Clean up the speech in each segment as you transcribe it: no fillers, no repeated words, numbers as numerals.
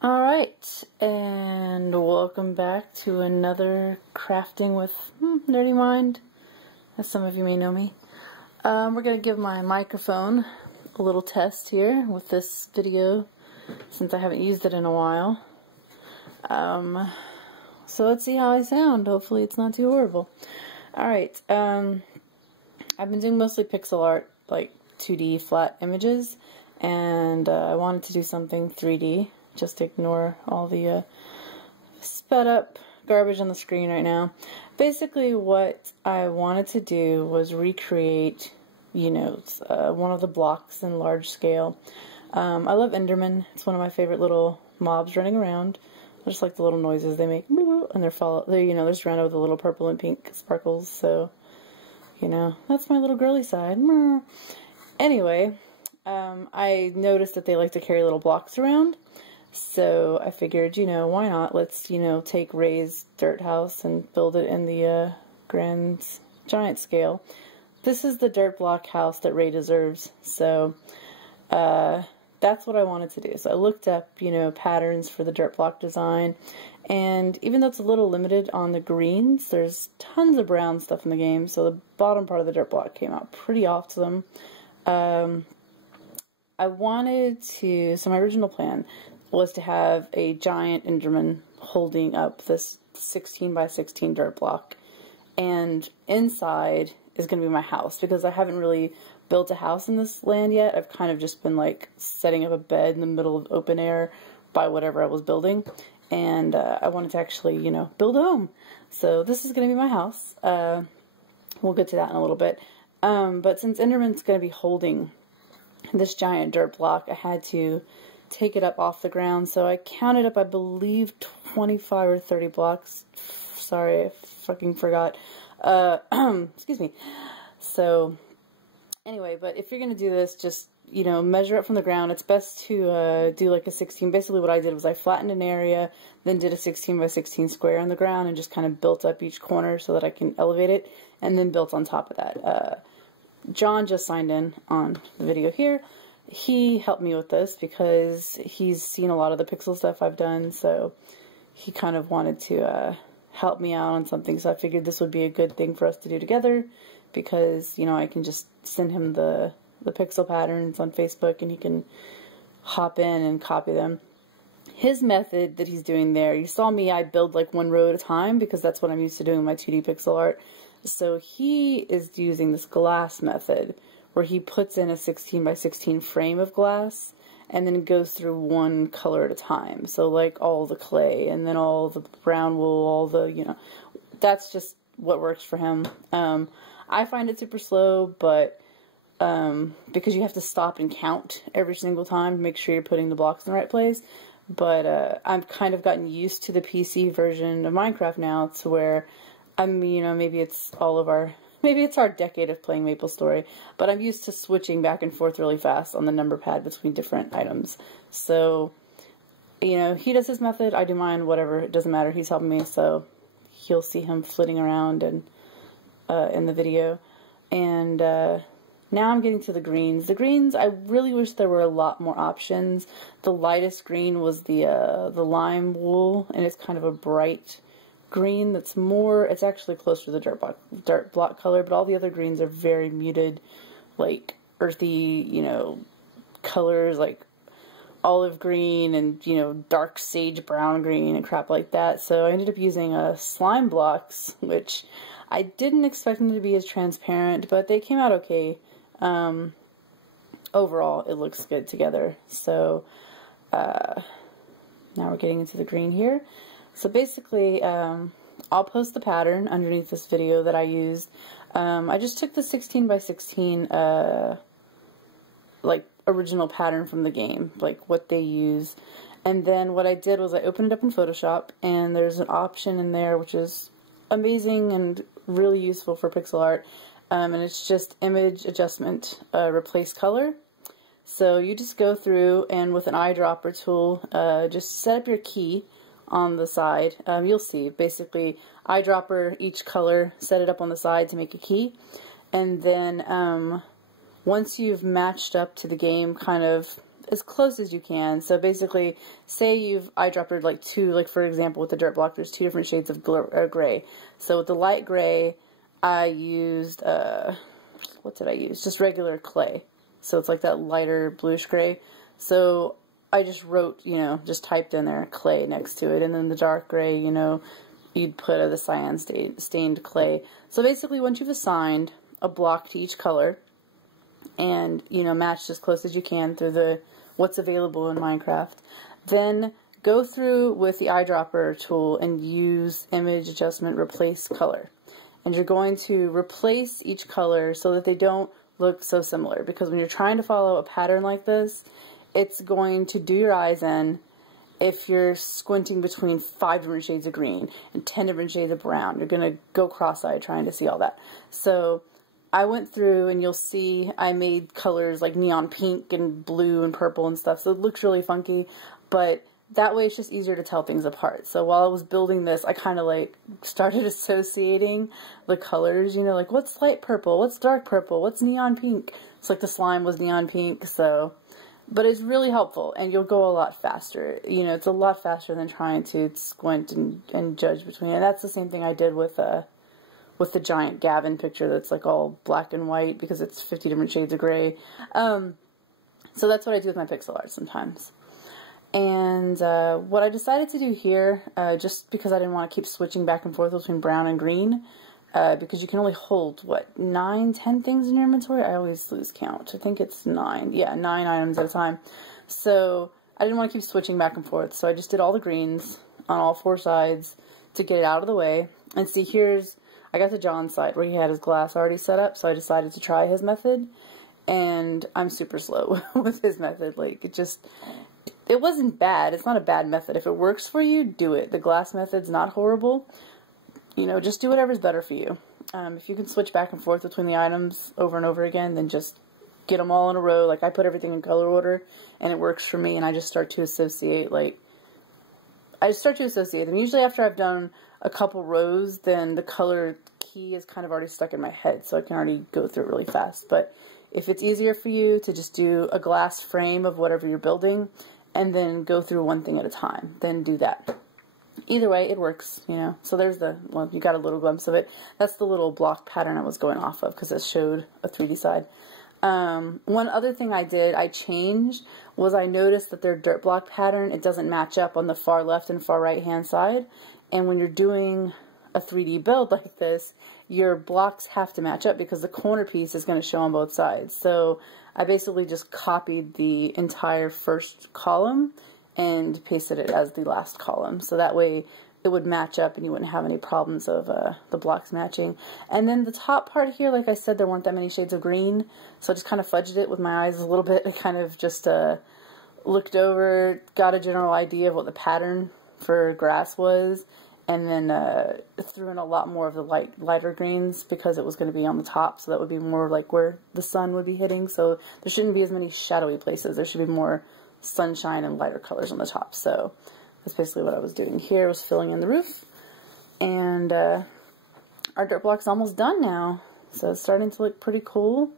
Alright, and welcome back to another crafting with NerdyMind, as some of you may know me. We're going to give my microphone a little test here with this video, since I haven't used it in a while. So let's see how I sound. Hopefully it's not too horrible. Alright, I've been doing mostly pixel art, like 2D flat images, and I wanted to do something 3D. Just ignore all the sped up garbage on the screen right now. Basically what I wanted to do was recreate, one of the blocks in large scale. I love Enderman. It's one of my favorite little mobs running around. I just like the little noises they make, and they're just around with the little purple and pink sparkles, so, that's my little girly side. Anyway, I noticed that they like to carry little blocks around. So I figured, why not? Let's, take Ray's dirt house and build it in the grand giant scale. This is the dirt block house that Ray deserves. So that's what I wanted to do. So I looked up, patterns for the dirt block design. And even though it's a little limited on the greens, there's tons of brown stuff in the game. So the bottom part of the dirt block came out pretty awesome. I wanted to, so my original plan was to have a giant Enderman holding up this 16 by 16 dirt block, and inside is going to be my house, because I haven't really built a house in this land yet. I've kind of just been like setting up a bed in the middle of open air by whatever I was building, and I wanted to actually, build a home. So this is going to be my house. We'll get to that in a little bit. But since Enderman's going to be holding this giant dirt block, I had to take it up off the ground. So I counted up, I believe, 25 or 30 blocks. Sorry, I fucking forgot. Excuse me. So anyway, but if you're going to do this, just, measure it from the ground. It's best to do like a 16. Basically what I did was I flattened an area, then did a 16 by 16 square on the ground, and just kind of built up each corner so that I can elevate it, and then built on top of that. John just signed in on the video here. He helped me with this because he's seen a lot of the pixel stuff I've done, so he kind of wanted to help me out on something, so I figured this would be a good thing for us to do together, because, I can just send him the pixel patterns on Facebook, and he can hop in and copy them. His method that he's doing there, you saw me, I build like one row at a time, because that's what I'm used to doing in my 2D pixel art. So he is using this glass method, where he puts in a 16 by 16 frame of glass, and then goes through one color at a time. So like all the clay, and then all the brown wool, all the, that's just what works for him. I find it super slow, but because you have to stop and count every single time to make sure you're putting the blocks in the right place. But I've kind of gotten used to the PC version of Minecraft now, to where maybe it's our decade of playing MapleStory, but I'm used to switching back and forth really fast on the number pad between different items. So, he does his method, I do mine, whatever, it doesn't matter, he's helping me, so you'll see him flitting around and in the video. And now I'm getting to the greens. The greens, I really wish there were a lot more options. The lightest green was the lime wool, and it's kind of a bright green that's more, it's actually closer to the dirt block color, but all the other greens are very muted, like earthy, colors like olive green and, dark sage brown green and crap like that. So I ended up using slime blocks, which I didn't expect them to be as transparent, but they came out okay. Overall, it looks good together. So now we're getting into the green here. So basically, I'll post the pattern underneath this video that I used. I just took the 16 by 16, like, original pattern from the game, like what they use. And then what I did was I opened it up in Photoshop, and there's an option in there which is amazing and really useful for pixel art. And it's just image adjustment, replace color. So you just go through, and with an eyedropper tool, just set up your key on the side. You'll see, basically, eyedropper each color, set it up on the side to make a key, and then once you've matched up to the game kind of as close as you can. So basically, say you've eyedroppered like two, like for example with the dirt block, there's two different shades of gray. So with the light gray, I used, what did I use? Just regular clay. So it's like that lighter bluish gray. So I just wrote, you know, just typed in there clay next to it. And then the dark gray, you know, you'd put the cyan stained clay. So basically, once you've assigned a block to each color, and, you know, matched as close as you can through what's available in Minecraft, then go through with the eyedropper tool and use image adjustment replace color. And you're going to replace each color so that they don't look so similar, because when you're trying to follow a pattern like this, it's going to do your eyes in if you're squinting between 5 different shades of green and 10 different shades of brown. You're going to go cross-eyed trying to see all that. So I went through, and you'll see I made colors like neon pink and blue and purple and stuff, so it looks really funky, but that way it's just easier to tell things apart. So while I was building this, I kind of like started associating the colors, you know, like what's light purple, what's dark purple, what's neon pink. It's like the slime was neon pink, so, but it's really helpful, and you'll go a lot faster. You know, it's a lot faster than trying to squint and judge between. And that's the same thing I did with the giant Gavin picture that's like all black and white because it's 50 different shades of gray. So that's what I do with my pixel art sometimes. And what I decided to do here, just because I didn't want to keep switching back and forth between brown and green, because you can only hold, what, 9, 10 things in your inventory? I always lose count. I think it's 9. Yeah, 9 items at a time. So I didn't want to keep switching back and forth, so I just did all the greens on all 4 sides to get it out of the way. And see, I got to John's side where he had his glass already set up, so I decided to try his method, and I'm super slow with his method. Like, it wasn't bad. It's not a bad method. If it works for you, do it. The glass method's not horrible. You know, just do whatever's better for you. If you can switch back and forth between the items over and over again, then just get them all in a row. Like, I put everything in color order, and it works for me, and I just start to associate, them. Usually after I've done a couple rows, then the color key is kind of already stuck in my head, so I can already go through it really fast. But if it's easier for you to just do a glass frame of whatever you're building, and then go through one thing at a time, then do that. Either way, it works, you know. So there's well, you got a little glimpse of it. That's the little block pattern I was going off of, because it showed a 3D side. One other thing I changed was I noticed that their dirt block pattern, it doesn't match up on the far left and far right hand side. And when you're doing a 3D build like this, your blocks have to match up because the corner piece is going to show on both sides. So I basically just copied the entire first column and pasted it as the last column. So that way it would match up and you wouldn't have any problems of the blocks matching. And then the top part here, like I said, there weren't that many shades of green, so I just kind of fudged it with my eyes a little bit. I kind of just looked over, got a general idea of what the pattern for grass was, and then threw in a lot more of the lighter greens because it was going to be on the top, so that would be more like where the sun would be hitting. So there shouldn't be as many shadowy places. There should be more sunshine and lighter colors on the top. So that's basically what I was doing here, was filling in the roof. And our dirt block's almost done now, so it's starting to look pretty cool.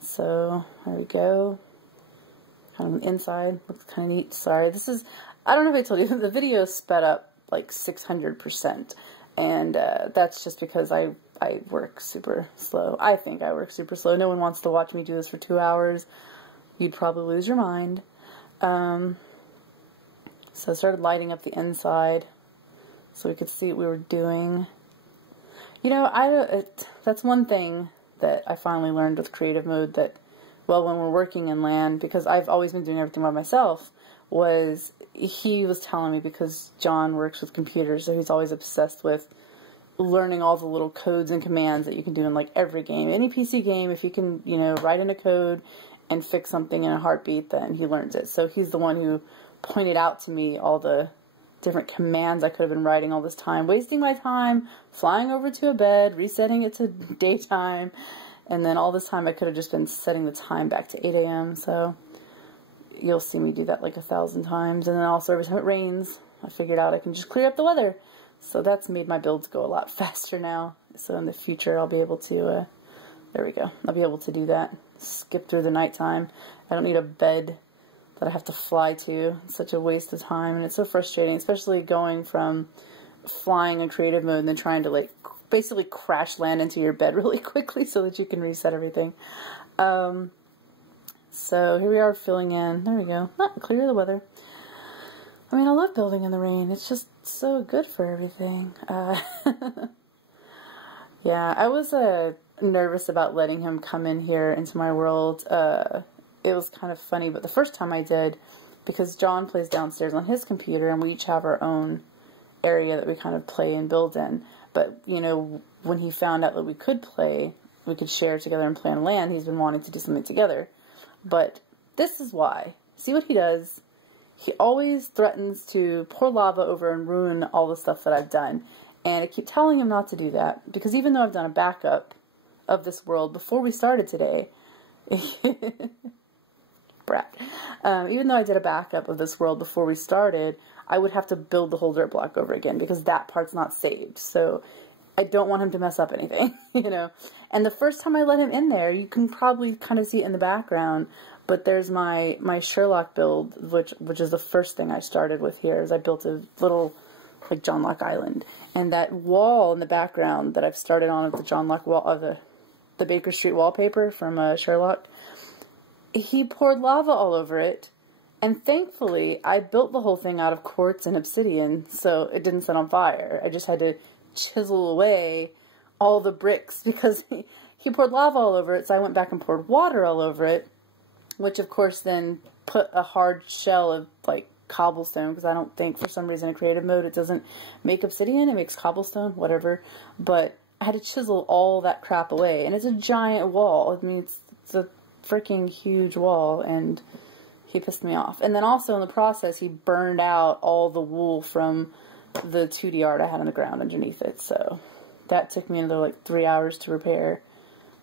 So there we go. Kind of inside looks kind of neat. Sorry, this is, I don't know if I told you, the video is sped up like 600%, and that's just because I work super slow. I think I work super slow. No one wants to watch me do this for 2 hours. You'd probably lose your mind. So I started lighting up the inside so we could see what we were doing. You know, that's one thing that I finally learned with creative mode, that, well, when we're working in land, because I've always been doing everything by myself, was he was telling me, because John works with computers, so he's always obsessed with learning all the little codes and commands that you can do in like every game. Any PC game, if you can, you know, write in a code and fix something in a heartbeat, then he learns it. So he's the one who pointed out to me all the different commands I could have been writing all this time, wasting my time, flying over to a bed, resetting it to daytime, and then all this time I could have just been setting the time back to 8 a.m. So you'll see me do that like 1,000 times. And then also every time it rains, I figured out I can just clear up the weather. So that's made my builds go a lot faster now. So in the future I'll be able to, there we go, I'll be able to do that. skip through the nighttime. I don't need a bed that I have to fly to. It's such a waste of time, and it's so frustrating, especially going from flying in creative mode and then trying to like basically crash land into your bed really quickly so that you can reset everything. So here we are filling in. There we go. Clear the weather. I mean, I love building in the rain. It's just so good for everything. Yeah, I was nervous about letting him come in here into my world. It was kind of funny, but the first time I did, because John plays downstairs on his computer and we each have our own area that we kind of play and build in. But, you know, when he found out that we could play, we could share together and play on land, he's been wanting to do something together. But this is why. See what he does? He always threatens to pour lava over and ruin all the stuff that I've done. And I keep telling him not to do that, because even though I've done a backup of this world before we started today, brat, even though I did a backup of this world before we started, I would have to build the whole dirt block over again, because that part's not saved. So I don't want him to mess up anything, you know. And the first time I let him in there, you can probably kind of see it in the background, but there's my Sherlock build, which is the first thing I started with here, is I built a little, like, John Locke Island. And that wall in the background that I've started on with the John Locke wall, the Baker Street wallpaper from Sherlock, he poured lava all over it. And thankfully, I built the whole thing out of quartz and obsidian, so it didn't set on fire. I just had to chisel away all the bricks because he poured lava all over it, so I went back and poured water all over it, which of course then put a hard shell of, like, cobblestone, because I don't think for some reason in creative mode it doesn't make obsidian, it makes cobblestone, whatever. But I had to chisel all that crap away, and it's a giant wall. I mean, it's a freaking huge wall, and he pissed me off. And then also in the process, he burned out all the wool from the 2D art I had on the ground underneath it, so that took me another like 3 hours to repair,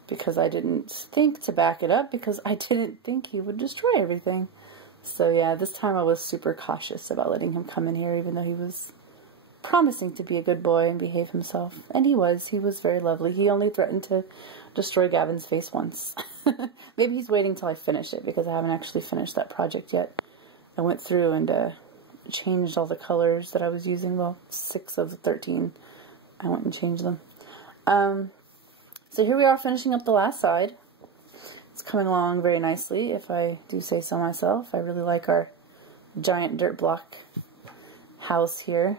because I didn't think to back it up, because I didn't think he would destroy everything. So yeah, this time I was super cautious about letting him come in here, even though he was promising to be a good boy and behave himself. And he was very lovely. He only threatened to destroy Gavin's face once. Maybe he's waiting till I finish it, because I haven't actually finished that project yet. I went through and changed all the colors that I was using. Well, 6 of the 13. I went and changed them. So here we are finishing up the last side. It's coming along very nicely, if I do say so myself. I really like our giant dirt block house here.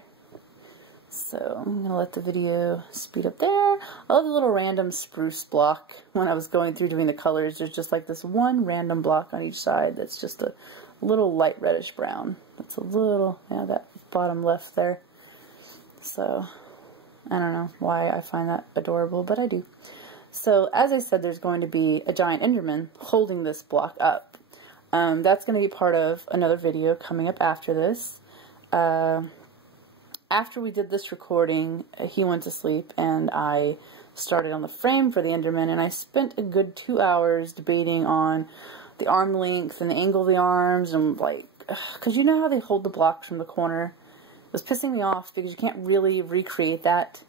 So I'm going to let the video speed up there. I love the little random spruce block. When I was going through doing the colors, there's just like this one random block on each side that's just a little light reddish brown. That's a little, yeah, that bottom left there. So I don't know why I find that adorable, but I do. So, as I said, there's going to be a giant Enderman holding this block up. That's going to be part of another video coming up after this. After we did this recording, he went to sleep, and I started on the frame for the Enderman, and I spent a good 2 hours debating on the arm length and the angle of the arms, and like, because you know how they hold the blocks from the corner? It was pissing me off, because you can't really recreate that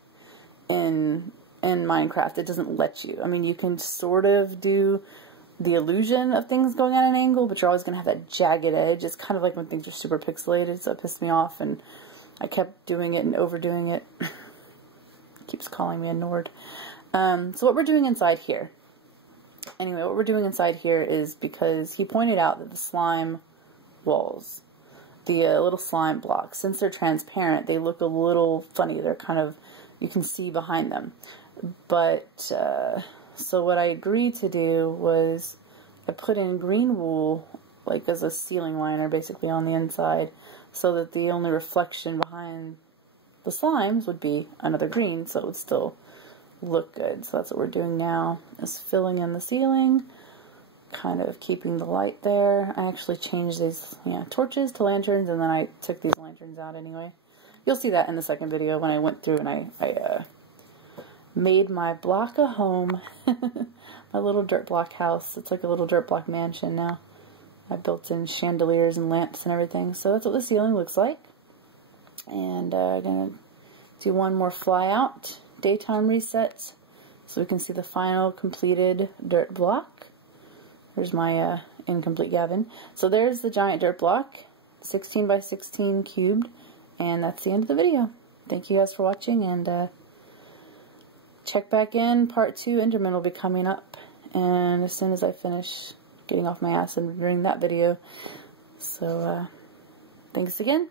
in Minecraft. It doesn't let you. I mean, you can sort of do the illusion of things going at an angle, but you're always going to have that jagged edge. It's kind of like when things are super pixelated, so it pissed me off, and I kept doing it and overdoing it. Keeps calling me a Nord. So what we're doing inside here. Anyway, what we're doing inside here is because he pointed out that the slime walls, the little slime blocks, since they're transparent, they look a little funny. They're kind of, you can see behind them. But, so what I agreed to do was I put in green wool, like as a ceiling liner, basically on the inside, so that the only reflection behind the slimes would be another green, so it would still look good. So that's what we're doing now, is filling in the ceiling, kind of keeping the light there. I actually changed these torches to lanterns, and then I took these lanterns out anyway. You'll see that in the second video when I went through and I made my block a home. My little dirt block house. It's like a little dirt block mansion now. I built in chandeliers and lamps and everything. So that's what the ceiling looks like. And I'm going to do one more fly out, daytime reset, so we can see the final completed dirt block. There's my incomplete Gavin. So there's the giant dirt block, 16 by 16 cubed, and that's the end of the video. Thank you guys for watching, and check back in. Part 2 Enderman will be coming up, and as soon as I finish getting off my ass and doing that video. So thanks again.